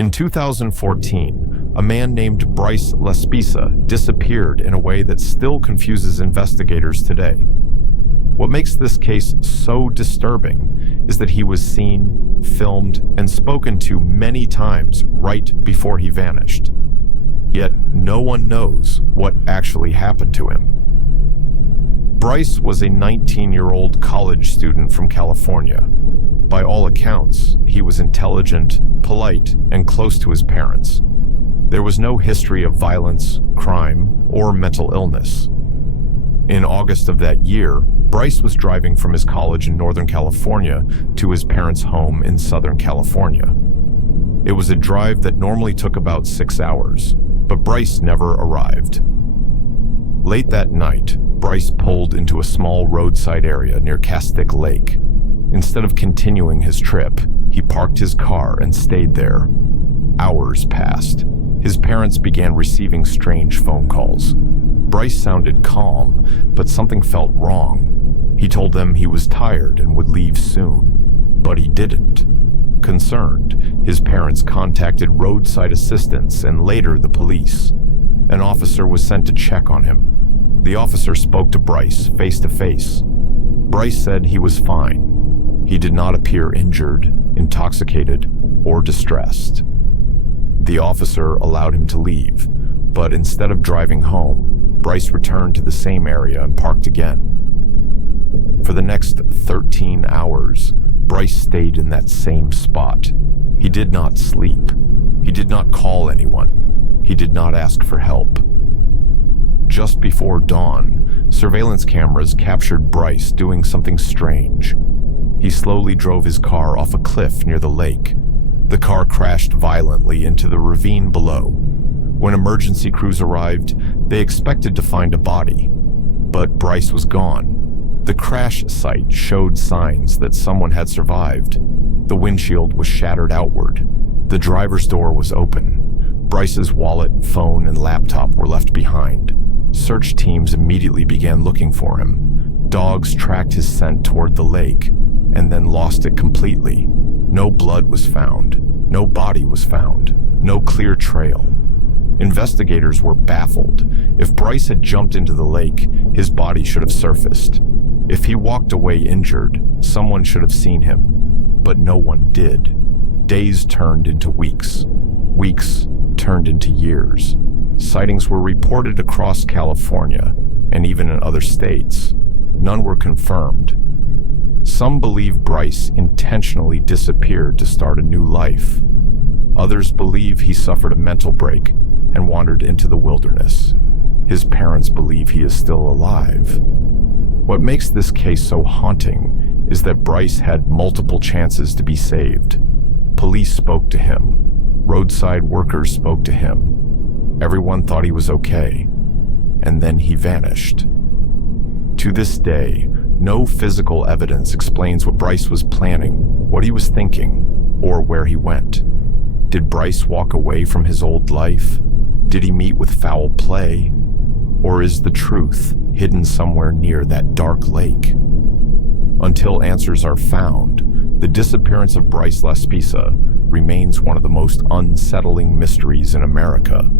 In 2014, a man named Bryce Laspisa disappeared in a way that still confuses investigators today. What makes this case so disturbing is that he was seen, filmed, and spoken to many times right before he vanished. Yet no one knows what actually happened to him. Bryce was a 19-year-old college student from California. By all accounts, he was intelligent, polite, and close to his parents. There was no history of violence, crime, or mental illness. In August of that year, Bryce was driving from his college in Northern California to his parents' home in Southern California. It was a drive that normally took about 6 hours, but Bryce never arrived. Late that night, Bryce pulled into a small roadside area near Castaic Lake. Instead of continuing his trip, he parked his car and stayed there. Hours passed. His parents began receiving strange phone calls. Bryce sounded calm, but something felt wrong. He told them he was tired and would leave soon, but he didn't. Concerned, his parents contacted roadside assistance and later the police. An officer was sent to check on him. The officer spoke to Bryce face to face. Bryce said he was fine. He did not appear injured, intoxicated, or distressed. The officer allowed him to leave, but instead of driving home, Bryce returned to the same area and parked again. For the next 13 hours, Bryce stayed in that same spot. He did not sleep. He did not call anyone. He did not ask for help. Just before dawn, surveillance cameras captured Bryce doing something strange. He slowly drove his car off a cliff near the lake. The car crashed violently into the ravine below. When emergency crews arrived, they expected to find a body, but Bryce was gone. The crash site showed signs that someone had survived. The windshield was shattered outward. The driver's door was open. Bryce's wallet, phone, and laptop were left behind. Search teams immediately began looking for him. Dogs tracked his scent toward the lake, and then lost it completely. No blood was found. No body was found. No clear trail. Investigators were baffled. If Bryce had jumped into the lake, his body should have surfaced. If he walked away injured, someone should have seen him. But no one did. Days turned into weeks. Weeks turned into years. Sightings were reported across California, and even in other states. None were confirmed. Some believe Bryce intentionally disappeared to start a new life. Others believe he suffered a mental break and wandered into the wilderness. His parents believe he is still alive. What makes this case so haunting is that Bryce had multiple chances to be saved. Police spoke to him. Roadside workers spoke to him. Everyone thought he was okay. And then he vanished. To this day, no physical evidence explains what Bryce was planning, what he was thinking, or where he went. Did Bryce walk away from his old life? Did he meet with foul play? Or is the truth hidden somewhere near that dark lake? Until answers are found, the disappearance of Bryce Laspisa remains one of the most unsettling mysteries in America.